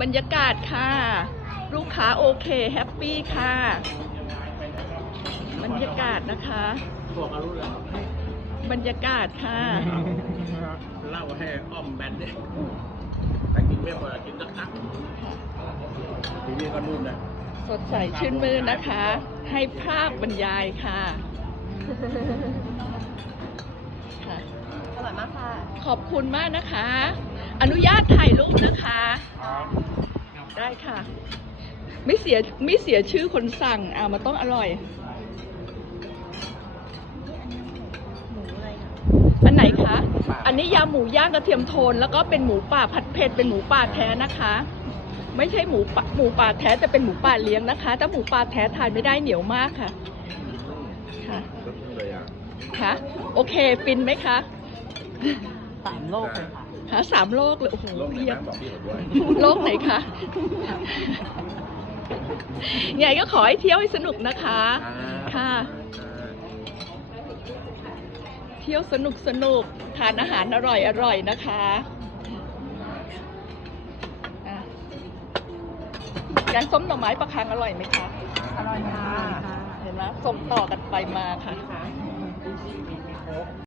บรรยากาศค่ะ ลูกค้าโอเคแฮปปี้ค่ะ บรรยากาศนะคะพวกเขารู้แล้วบรรยากาศค่ะ เล่าให้อ้อมแบนเนี่ยแต่กินไม่พอกินสักพักทีนี้ก็นุ่นนะสดใสชื่นมื่นนะคะ ให้ภาพบรรยายค่ะ ค่ะ อร่อยมากค่ะ ขอบคุณมากนะคะ อนุญาตถ่ายรูปนะคะ ได้ค่ะ ไม่เสียไม่เสียชื่อคนสั่งอ่ามันต้องอร่อยหมูอะไรนะอันไหนคะ อันนี้ยำหมูย่างกระเทียมโทน แล้วก็เป็นหมูป่าผัดเผ็ดเป็นหมูป่าแท้นะคะ ไม่ใช่หมูป่าหมูป่าแท้แต่เป็นหมูป่าเลี้ยงนะคะถ้าหมูป่าแท้ทานไม่ได้เหนียวมากค่ะ ค่ะเลยอะค่ะโอเคฟินไหมคะสามโลกเลยค่ะ หาสามโลกเลย โอ้โหลงในเพียบน้ำบอกพี่เขาด้วยโลกไหนคะ ไงก็ขอให้เที่ยวให้สนุกนะคะ ค่ะ เที่ยวสนุกสนุกทานอาหารอร่อยอร่อยนะคะอะแกงส้มหน่อไม้ปลาคังอร่อยไหมคะ อร่อยค่ะ เห็นไหมส่งต่อกันไปมาค่ะ